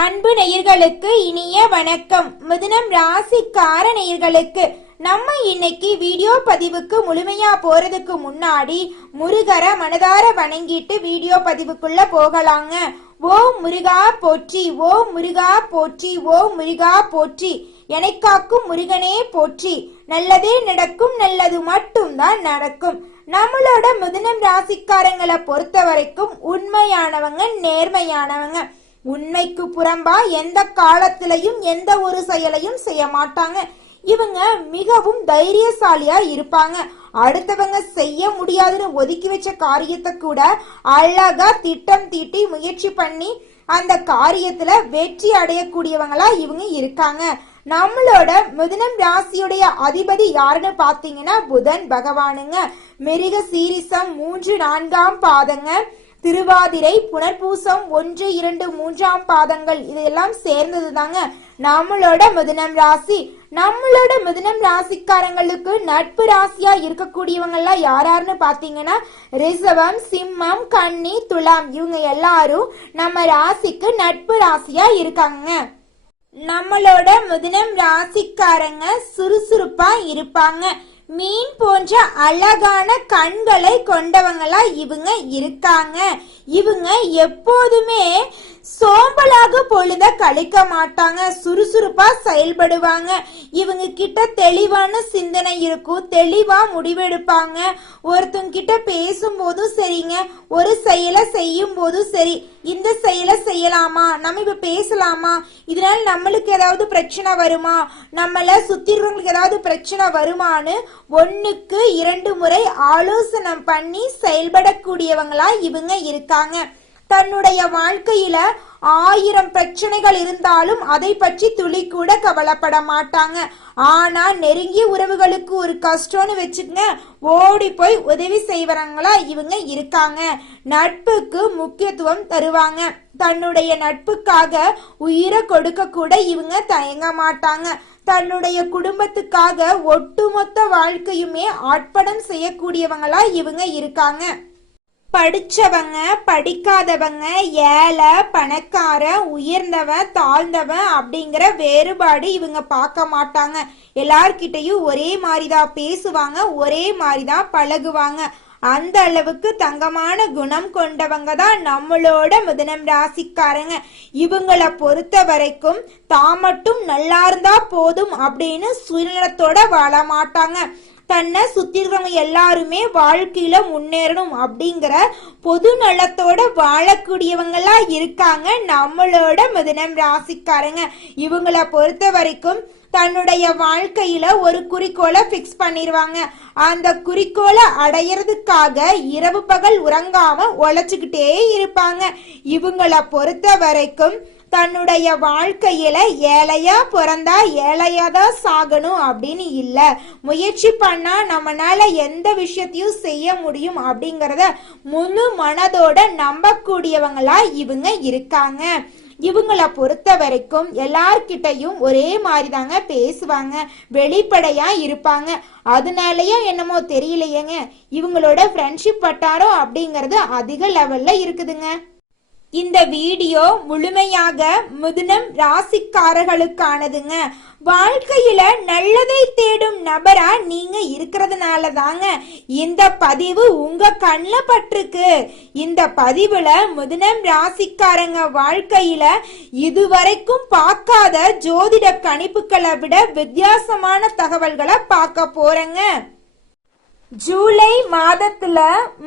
அன்பு நேயர்களுக்கு இனிய வணக்கம். மிதுனம் ராசிக்கார நேயர்களுக்கு நம்ம இன்னைக்கு வீடியோ பதிவுக்கு முழுமையா போறதுக்கு முன்னாடி முருகரை மனதார வணங்கிட்டு வீடியோ பதிவுக்குள்ள போகலாங்க. ஓ முருகா போற்றி, ஓ முருகா போற்றி, ஓ முருகா போற்றி, எனக்காக்கும் முருகனே போற்றி. நல்லதே நடக்கும், நல்லது மட்டும்தான் நடக்கும். நம்மளோட மிதுனம் ராசிக்காரங்களை பொறுத்த வரைக்கும் உண்மையானவங்க, நேர்மையானவங்க. உண்மைக்கு புறம்பா எந்த காலத்திலையும் எந்த ஒரு செயலையும் செய்ய மாட்டாங்க. இவங்க மிகவும் தைரியசாலியா இருப்பாங்க. அடுத்தவங்க செய்ய முடியாதுன்னு ஒதுக்கி வச்ச காரியத்தை கூட அழகா திட்டம் தீட்டி முயற்சி பண்ணி அந்த காரியத்துல வெற்றி அடையக்கூடியவங்களா இவங்க இருக்காங்க. நம்மளோட மிதுனம் ராசியுடைய அதிபதி யாருன்னு பாத்தீங்கன்னா புதன் பகவானுங்க. மிருக சீரிசம் 3, 4ஆம் பாதங்க, திருவாதிரை, புனர்பூசம் 1, 2, 3ஆம் பாதங்கள் இதெல்லாம் சேர்ந்தது தாங்க நம்மளோட மிதுனம் ராசி. நம்மளோட மிதுனம் ராசிக்காரங்களுக்கு நட்பு ராசியா இருக்கக்கூடியவங்க எல்லாம் யாராருன்னு பாத்தீங்கன்னா ரிஷபம், சிம்மம், கன்னி, துலாம் இவங்க எல்லாரும் நம்ம ராசிக்கு நட்பு ராசியா இருக்காங்க. நம்மளோட மிதுனம் ராசிக்காரங்க சுறுசுறுப்பா இருப்பாங்க. மீன் போன்ற அழகான கண்களை கொண்டவங்களா இவங்க இருக்காங்க. இவங்க எப்போதுமே சோம்பலாக பொழுத கழிக்க மாட்டாங்க, சுறுசுறுப்பா செயல்படுவாங்க. இவங்க கிட்ட தெளிவான சிந்தனை இருக்கும், தெளிவா முடிவெடுப்பாங்க. ஒருத்தங்க கிட்ட பேசும்போதும் சரிங்க, ஒரு செயலை செய்யும் போதும் சரி, இந்த செயலை செய்யலாமா, நம்ம இப்ப பேசலாமா, இதனால நம்மளுக்கு ஏதாவது பிரச்சனை வருமா, நம்மள சுத்திடுறவங்களுக்கு ஏதாவது பிரச்சனை வருமானு 1க்கு 2 முறை ஆலோசனை பண்ணி செயல்படக்கூடியவங்களா இவங்க இருக்காங்க. தன்னுடைய வாழ்க்கையில 1000 பிரச்சனைகள் இருந்தாலும் அதை பற்றி துளி கூட கவலைப்பட மாட்டாங்க. ஆனா நெருங்கிய உறவுகளுக்கு ஒரு கஷ்டம்னு வச்சுக்கங்க, ஓடி போய் உதவி செய்வங்களா இவங்க இருக்காங்க. நட்புக்கு முக்கியத்துவம் தருவாங்க. தன்னுடைய நட்புக்காக உயிரை கொடுக்க கூட இவங்க தயங்க மாட்டாங்க. தன்னுடைய குடும்பத்துக்காக ஒட்டுமொத்த வாழ்க்கையுமே அர்ப்பணம் செய்யக்கூடியவங்களா இவங்க இருக்காங்க. படிச்சவங்க, படிக்காதவங்க, ஏழை, பணக்கார, உயர்ந்தவன், தாழ்ந்தவன் அப்படிங்கிற வேறுபாடு இவங்க பார்க்க மாட்டாங்க. எல்லார்கிட்டையும் ஒரே மாதிரிதான் பேசுவாங்க, ஒரே மாதிரிதான் பழகுவாங்க. அந்த அளவுக்கு தங்கமான குணம் கொண்டவங்க தான் நம்மளோட மிதுனம் ராசிக்காரங்க. இவங்களை பொறுத்த வரைக்கும் தான் மட்டும் நல்லா இருந்தா போதும் அப்படின்னு சுயநலத்தோட வாழ மாட்டாங்க. தன்னை சுத்தி இருக்கிறவங்க எல்லாருமே வாழ்க்கையில முன்னேறணும் அப்படிங்கிற பொது நலத்தோட வாழக்கூடியவங்களா இருக்காங்க நம்மளோட மிதுனம் ராசிக்காரங்க. இவங்களை பொறுத்த வரைக்கும் தன்னுடைய வாழ்க்கையில ஒரு குறிக்கோளை பிக்ஸ் பண்ணிடுவாங்க. அந்த குறிக்கோளை அடையிறதுக்காக இரவு பகல் உறங்காம உழைச்சுக்கிட்டே இருப்பாங்க. இவங்களை பொறுத்த வரைக்கும் தன்னுடைய வாழ்க்கையில ஏழையா பிறந்தா ஏழையாதான் சாகணும் அப்படின்னு இல்ல, முயற்சி பண்ணா நம்மளால எந்த விஷயத்தையும் செய்ய முடியும் அப்படிங்கறத முழு மனதோட நம்பக்கூடியவங்களா இவங்க இருக்காங்க. இவங்களை பொறுத்த வரைக்கும் எல்லார்கிட்டையும் ஒரே மாதிரி தாங்க பேசுவாங்க, வெளிப்படையா இருப்பாங்க. அதனாலயே என்னமோ தெரியலையேங்க, இவங்களோட ஃப்ரெண்ட்ஷிப் வட்டாரம் அப்படிங்கறது அதிக லெவல்ல இருக்குதுங்க. இந்த வீடியோ முழுமையாக மிதுனம் ராசிக்காரர்களுக்கானதுங்க. வாழ்க்கையில நல்லதை தேடும் நபரா நீங்க இருக்கிறதுனால தாங்க இந்த பதிவு உங்க கண்ணில் பட்டிருக்கு. இந்த பதிவுல மிதுனம் ராசிக்காரங்க வாழ்க்கையில இதுவரைக்கும் பார்க்காத ஜோதிட கணிப்புகளை விட வித்தியாசமான தகவல்களை பார்க்க போறேங்க. ஜூலை மாதத்துல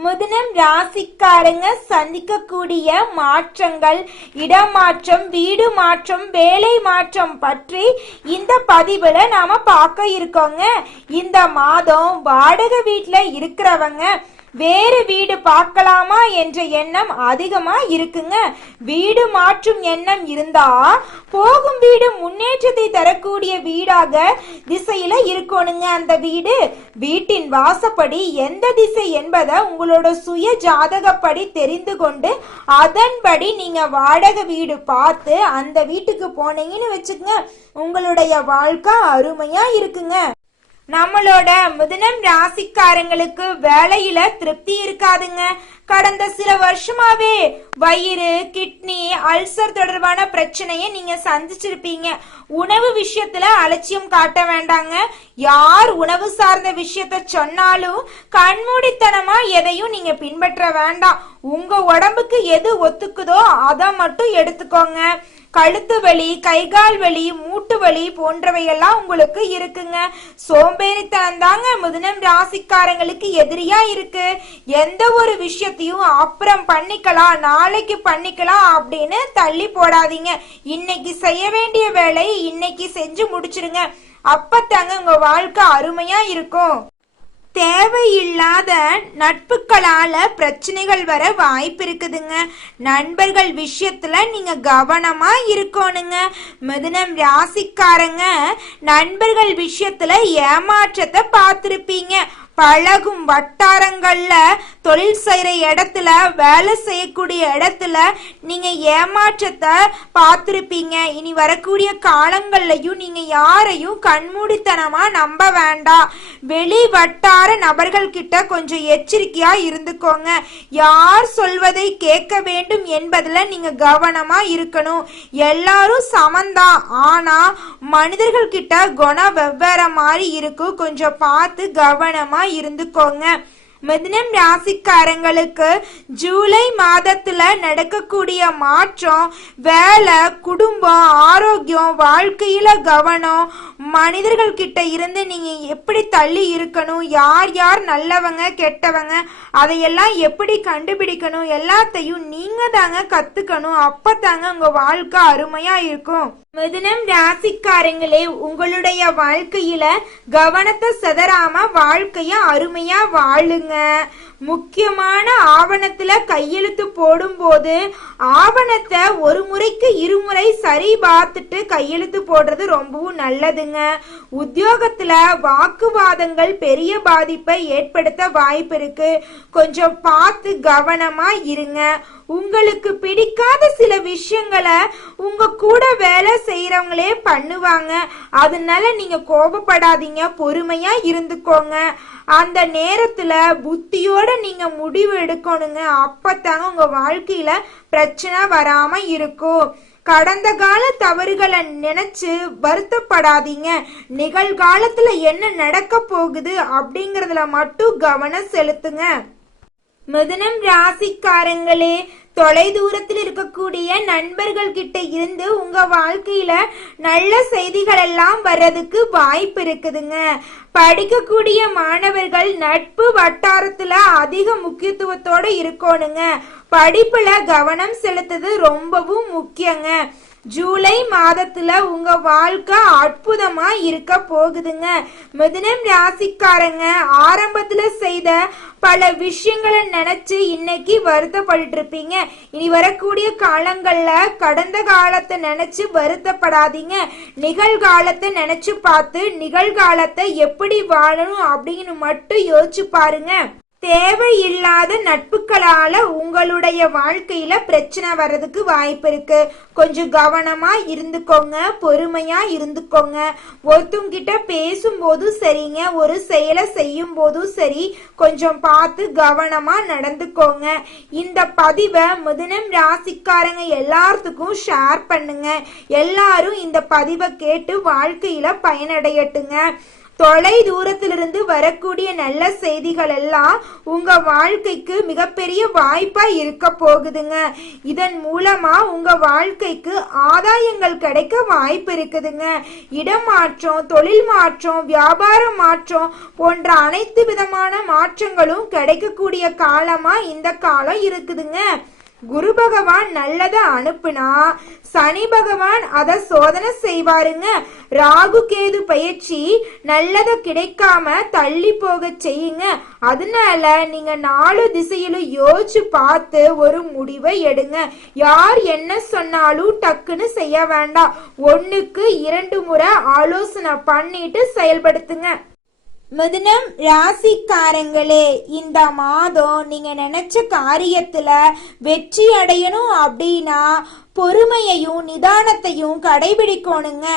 மிதுனம் ராசிக்காரங்க சந்திக்கக்கூடிய மாற்றங்கள், இடமாற்றம், வீடு மாற்றம், வேலை மாற்றம் பற்றி இந்த பதிவுல நாம பார்க்க இருக்கோங்க. இந்த மாதம் வாடகை வீட்டுல இருக்கிறவங்க வேறு வீடு பார்க்கலாமா என்ற எண்ணம் அதிகமா இருக்குங்க. வீடு மாற்றும் எண்ணம் இருந்தா போகும் வீடு முன்னேற்றத்தை தரக்கூடிய வீடாக திசையில இருக்கணுங்க. அந்த வீடு வீட்டின் வாசப்படி எந்த திசை என்பதை உங்களோட சுய ஜாதகப்படி தெரிந்து கொண்டு அதன்படி நீங்க வாடகை வீடு பார்த்து அந்த வீட்டுக்கு போனீங்கன்னு வச்சுக்கங்க, உங்களுடைய வாழ்க்கை அருமையா இருக்குங்க. நம்மளோட மிதுனம் ராசிக்காரங்களுக்கு வேலையில திருப்தி இருக்காதுங்க. கடந்த சில வருஷமாவே வயிறு, கிட்னி, அல்சர் தொடர்பான பிரச்சனையை நீங்க சந்திச்சிருப்பீங்க. உணவு விஷயத்துல அலட்சியம் காட்ட வேண்டாங்க. யார் உணவு சார்ந்த விஷயத்த சொன்னாலும் கண்மூடித்தனமா எதையும் நீங்க பின்பற்ற வேண்டாம். உங்க உடம்புக்கு எது ஒத்துக்குதோ அதை மட்டும் எடுத்துக்கோங்க. கழுத்து வலி, கைகால் வலி, மூட்டு வலி போன்றவையெல்லாம் உங்களுக்கு இருக்குங்க. சோம்பேறித்தனம் தாங்க மிதுனம் ராசிக்காரங்களுக்கு எதிரியா இருக்கு. எந்த ஒரு விஷயத்தையும் அப்புறம் பண்ணிக்கலாம், நாளைக்கு பண்ணிக்கலாம் அப்படின்னு தள்ளி போடாதீங்க. இன்னைக்கு செய்ய வேண்டிய வேலையை இன்னைக்கு செஞ்சு முடிச்சிருங்க. அப்பத்தாங்க உங்க வாழ்க்கை அருமையா இருக்கும். தேவையில்லாத நட்புகளால பிரச்சனைகள் வர வாய்ப்பு இருக்குதுங்க. நண்பர்கள் விஷயத்துல நீங்க கவனமா இருக்கணுங்க. மிதுனம் ராசிக்காரங்க நண்பர்கள் விஷயத்துல ஏமாற்றத்தை பார்த்திருப்பீங்க. பழகும் வட்டாரங்கள்ல, தொழில் செய்யற இடத்துல, வேலை செய்யக்கூடிய இடத்துல நீங்க ஏமாற்றத்தை பார்த்திருப்பீங்க. இனி வரக்கூடிய காலங்கள்லயும் நீங்க யாரையும் கண்மூடித்தனமா நம்ப வேண்டாம். வெளி வட்டார நபர்கள் கிட்ட கொஞ்சம் எச்சரிக்கையா இருந்துக்கோங்க. யார் சொல்வதை கேட்க வேண்டும் என்பதுல நீங்க கவனமா இருக்கணும். எல்லாரும் சமந்தான், ஆனா மனிதர்கள் கிட்ட குணம் வெவ்வேற மாதிரி இருக்கும். கொஞ்சம் பார்த்து கவனமா இருந்துக்கோங்க. மிதுனம் ராசிக்காரங்களுக்கு ஜூலை மாதத்துல நடக்கக்கூடிய மாற்றம், வேலை, குடும்பம், ஆரோக்கியம், வாழ்க்கையில கவனம், மனிதர்கள் கிட்ட இருந்து நீங்க எப்படி தள்ளி இருக்கணும், யார் யார் நல்லவங்க கெட்டவங்க அதையெல்லாம் எப்படி கண்டுபிடிக்கணும், எல்லாத்தையும் நீங்க தாங்க கத்துக்கணும். அப்பதாங்க உங்க வாழ்க்கை அருமையா இருக்கும். மிதுனம் ராசிக்காரங்களே, உங்களுடைய வாழ்க்கையில கவனத்தை சிதறாம வாழ்க்கைய அருமையா வாழுங்க. முக்கியமான ஆவணத்துல கையெழுத்து போடும்போது ஆவணத்தை ஒரு முறைக்கு இருமுறை சரி பார்த்துட்டு கையெழுத்து போடுறது ரொம்பவும் நல்லதுங்க. உத்தியோகத்துல வாக்குவாதங்கள் பெரிய பாதிப்பை ஏற்படுத்த வாய்ப்பு இருக்கு. கொஞ்சம் பார்த்து கவனமா இருங்க. உங்களுக்கு பிடிக்காத சில விஷயங்களை உங்க கூட வேலை செய்யறவங்களே பண்ணுவாங்க. அதனால நீங்க கோபப்படாதீங்க, பொறுமையா இருந்துக்கோங்க. அந்த நேரத்துல புத்தியோட நீங்க முடிவு எடுக்கணுங்க. அப்பத்தாங்க உங்க வாழ்க்கையில பிரச்சனை வராம இருக்கும். கடந்த கால தவறுகளை நினைச்சு வருத்தப்படாதீங்க. நிகழ்காலத்துல என்ன நடக்க போகுது அப்படிங்கறதுல மட்டும் கவனம் செலுத்துங்க. மிதுனம் ராசிக்காரங்களே, தொலை தூரத்தில் இருக்கக்கூடிய நண்பர்கள் கிட்ட இருந்து உங்க வாழ்க்கையில நல்ல செய்திகள் எல்லாம் வர்றதுக்கு வாய்ப்பு இருக்குதுங்க. படிக்கக்கூடிய மாணவர்கள் நட்பு வட்டாரத்துல அதிக முக்கியத்துவத்தோட இருக்கணுங்க. படிப்புல கவனம் செலுத்துறது ரொம்பவும் முக்கியங்க. ஜூலை மாதத்துல உங்க வாழ்க்கை அற்புதமா இருக்க போகுதுங்க. மிதுனம் ராசிக்காரங்க ஆரம்பத்துல செய்த பல விஷயங்களை நினைச்சு இன்னைக்கு வருத்தப்பட்டு இருப்பீங்க. இனி வரக்கூடிய காலங்கள்ல கடந்த காலத்தை நினைச்சு வருத்தப்படாதீங்க. நிகழ்காலத்தை நினைச்சு பார்த்து நிகழ்காலத்தை எப்படி வாழணும் அப்படின்னு மட்டும் யோசிச்சு பாருங்க. தேவையில்லாத நட்புகளால உங்களுடைய வாழ்க்கையில பிரச்சனை வர்றதுக்கு வாய்ப்பு இருக்கு. கொஞ்சம் கவனமா இருந்துக்கோங்க, பொறுமையா இருந்துக்கோங்க. ஒருத்தவங்கிட்ட பேசும்போது சரிங்க, ஒரு செயலை செய்யும் போதும் சரி, கொஞ்சம் பார்த்து கவனமா நடந்துக்கோங்க. இந்த பதிவை மிதுனம் ராசிக்காரங்க எல்லாத்துக்கும் ஷேர் பண்ணுங்க. எல்லாரும் இந்த பதிவை கேட்டு வாழ்க்கையில பயனடையட்டுங்க. தொலை தூரத்திலிருந்து வரக்கூடிய நல்ல செய்திகள் எல்லாம் உங்க வாழ்க்கைக்கு மிகப்பெரிய வாய்ப்பா இருக்க போகுதுங்க. இதன் மூலமா உங்க வாழ்க்கைக்கு ஆதாயங்கள் கிடைக்க வாய்ப்பு இருக்குதுங்க. இடமாற்றம், தொழில் மாற்றம், வியாபார மாற்றம் போன்ற அனைத்து விதமான மாற்றங்களும் கிடைக்கக்கூடிய காலமா இந்த காலம் இருக்குதுங்க. குரு பகவான் நல்லத அனுப்புனா சனி பகவான் அத சோதனை செய்வாருங்க. ராகு கேது பயிற்சி நல்லத கிடைக்காம தள்ளி போக செய்யுங்க. அதனால நீங்க 4 திசையிலும் யோசிச்சு பார்த்து ஒரு முடிவை எடுங்க. யார் என்ன சொன்னாலும் டக்குன்னு செய்ய வேண்டாம். 1க்கு 2 முறை ஆலோசனை பண்ணிட்டு செயல்படுத்துங்க. மிதுனம் ராசிக்காரங்களே, இந்த மாதம் நீங்க நினைச்ச காரியத்துல வெற்றி அடையணும் அப்படின்னா பொறுமையையும் நிதானத்தையும் கடைபிடிக்கணுங்க.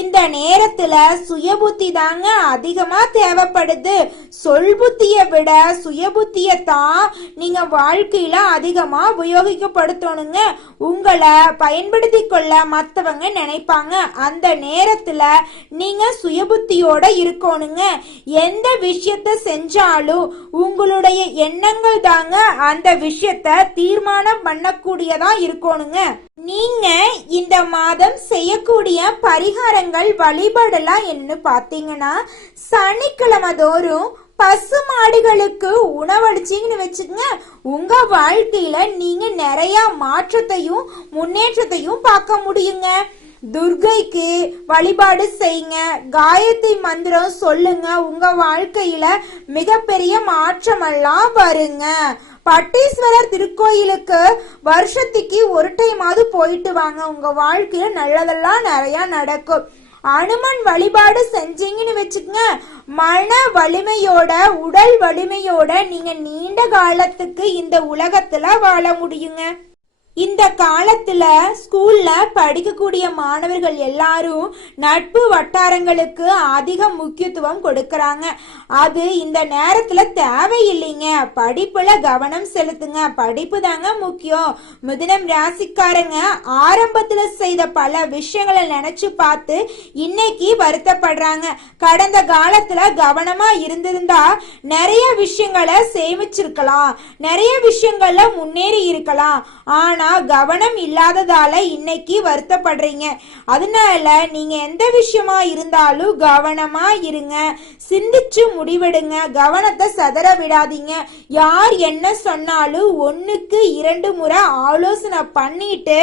இந்த நேரத்துல சுயபுத்தி தாங்க அதிகமா தேவைப்படுது. சொல் புத்திய விட சுயபுத்திய தான் நீங்க வாழ்க்கையில அதிகமா உபயோகிக்கப்படுத்தணுங்க. உங்களை பயன்படுத்தி கொள்ள மத்தவங்க நினைப்பாங்க. அந்த நேரத்துல நீங்க சுயபுத்தியோட இருக்கணுங்க. எந்த விஷயத்த செஞ்சாலும் உங்களுடைய எண்ணங்கள் தாங்க அந்த விஷயத்த தீர்மானம் பண்ணக்கூடியதா இருக்கணுங்க. நீங்க இந்த மாதம் செய்யக்கூடிய பரிகாரங்கள் வழிபாடெல்லாம் என்ன பாத்தீங்கன்னா, சனிக்கிழமை தோறும் பசு மாடுகளுக்கு உணவளிச்சிங்கன்னு வச்சுக்கங்க, உங்க வாழ்க்கையில நீங்க நிறைய மாற்றத்தையும் முன்னேற்றத்தையும் பார்க்க முடியுங்க. துர்கைக்கு வழிபாடு செய்யுங்க, காயத்ரி மந்திரம் சொல்லுங்க, உங்க வாழ்க்கையில மிகப்பெரிய மாற்றமெல்லாம் வருங்க. பட்டீஸ்வரர் திருக்கோயிலுக்கு வருஷத்துக்கு ஒரு டைமாவது போயிட்டு வாங்க, உங்க வாழ்க்கையில நல்லதெல்லாம் நிறைய நடக்கும். அனுமன் வழிபாடு செஞ்சீங்கன்னு வச்சுக்கங்க, மன வலிமையோட உடல் வலிமையோட நீங்க நீண்ட காலத்துக்கு இந்த உலகத்துல வாழ முடியுங்க. இந்த காலத்துல ஸ்கூல்ல படிக்கக்கூடிய மாணவர்கள் எல்லாரும் நட்பு வட்டாரங்களுக்கு அதிக முக்கியத்துவம் கொடுக்கறாங்க. அது இந்த நேரத்துல தேவையில்லைங்க. படிப்புல கவனம் செலுத்துங்க, படிப்பு தாங்க முக்கியம். மிதுனம் ராசிக்காரங்க ஆரம்பத்துல செய்த பல விஷயங்களை நினைச்சு பார்த்து இன்னைக்கு வருத்தப்படுறாங்க. கடந்த காலத்துல கவனமா இருந்திருந்தா நிறைய விஷயங்களை சேமிச்சிருக்கலாம், நிறைய விஷயங்கள்ல முன்னேறி இருக்கலாம். ஆனா கவனம் இல்லாததால இன்னைக்கு வருத்தப்படுறீங்க. அதனால நீங்க எந்த விஷயமா இருந்தாலும் கவனமா இருங்க, சிந்திச்சு முடிவெடுங்க, கவனத்தை சதற விடாதீங்க. யார் என்ன சொன்னாலும் 1க்கு 2 முறை ஆலோசனை பண்ணிட்டு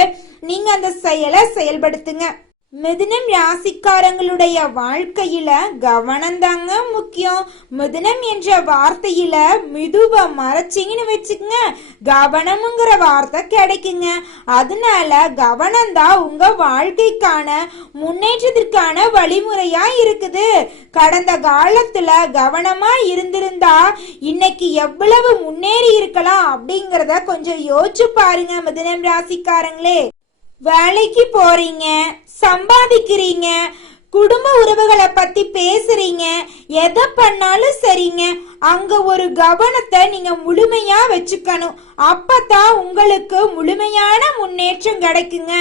நீங்க அந்த செயலை செயல்படுத்துங்க. மிதுனம் ராசிக்காரங்களுடைய வாழ்க்கையில கவனம் தாங்க முக்கியம். மிதுனம் என்ற வார்த்தையில மிதுவ மறைச்சிங்கன்னு வச்சுக்கங்க, கவனம்ங்கிற வார்த்தை கிடைக்குங்க. அதனால கவனம் தான் உங்க வாழ்க்கைக்கான முன்னேற்றத்திற்கான வழிமுறையா இருக்குது. கடந்த காலத்துல கவனமா இருந்திருந்தா இன்னைக்கு எவ்வளவு முன்னேறி இருக்கலாம் அப்படிங்கறத கொஞ்சம் யோசிச்சு பாருங்க. மிதுனம் ராசிக்காரங்களே, வேலைக்கு போறீங்க, சம்பாதிக்கிறீங்க, குடும்ப உறவுகளை பத்தி பேசுறீங்க, எதை பண்ணாலும் சரிங்க, அங்க ஒரு கவனத்தை நீங்க முழுமையா வச்சுக்கணும். அப்பதான் உங்களுக்கு முழுமையான முன்னேற்றம் கிடைக்குங்க.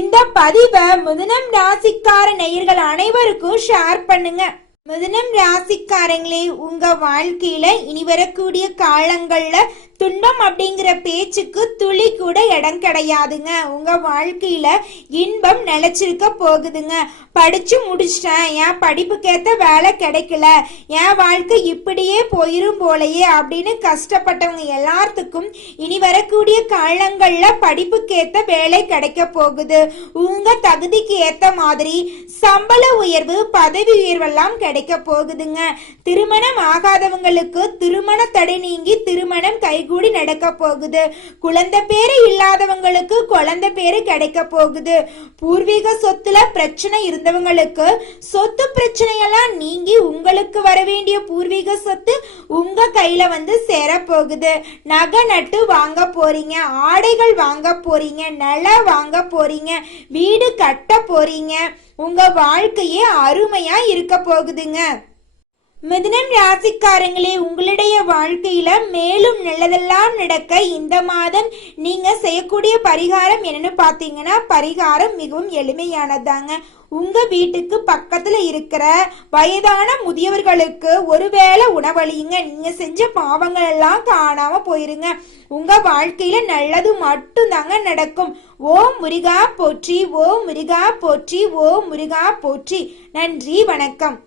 இந்த பதிவை மிதுனம் ராசிக்கார நேயர்கள் அனைவருக்கும் ஷேர் பண்ணுங்க. மிதுனம் ராசிக்காரங்களே, உங்க வாழ்க்கையில இனி வரக்கூடிய காலங்கள்ல துன்பம் அப்படிங்கிற பேச்சுக்கு துளி கூட இடம் கிடையாதுங்க. உங்க வாழ்க்கையில இன்பம் நிலைச்சிருக்க போகுதுங்க. படிச்சு முடிச்சிட்டேன், என் படிப்புக்கேத்த வேலை கிடைக்கல, என் வாழ்க்கை இப்படியே போயிரும் போலையே அப்படின்னு கஷ்டப்பட்டவங்க எல்லாத்துக்கும் இனி வரக்கூடிய காலங்கள்ல படிப்புக்கேத்த வேலை கிடைக்க போகுது. உங்க தகுதிக்கு ஏத்த மாதிரி சம்பள உயர்வு, பதவி உயர்வெல்லாம் கிடைக்க போகுதுங்க. திருமணம் ஆகாதவங்களுக்கு திருமண தடை நீங்கி திருமணம் கைகூடி நடக்க போகுது. குழந்தை பேரு இல்லாதவங்களுக்கு குழந்தை பேரு கிடைக்க போகுது. பூர்வீக சொத்துல பிரச்சனை இருந்தவங்களுக்கு சொத்து பிரச்சனையெல்லாம் நீங்கி உங்களுக்கு வர வேண்டிய பூர்வீக சொத்து உங்க கையில வந்து சேர போகுது. நகை நட்டு வாங்க போறீங்க, ஆடைகள் வாங்க போறீங்க, நிலம் வாங்க போறீங்க, வீடு கட்ட போறீங்க. உங்க வாழ்க்கையே அருமையா இருக்க போகுதுங்க. மிதுனம் ராசிக்காரங்களே, உங்களுடைய வாழ்க்கையில மேலும் நல்லதெல்லாம் நடக்க இந்த மாதம் நீங்க செய்யக்கூடிய பரிகாரம் என்னன்னு பாத்தீங்கன்னா, பரிகாரம் மிகவும் எளிமையானதாங்க. உங்க வீட்டுக்கு பக்கத்துல இருக்கிற வயதான முதியவர்களுக்கு ஒருவேளை உணவளியுங்க. நீங்க செஞ்ச பாவங்கள் எல்லாம் காணாம போயிருங்க. உங்க வாழ்க்கையில நல்லது மட்டும் தாங்க நடக்கும். ஓம் முருகா போற்றி, ஓம் முருகா போற்றி, ஓம் முருகா போற்றி. நன்றி, வணக்கம்.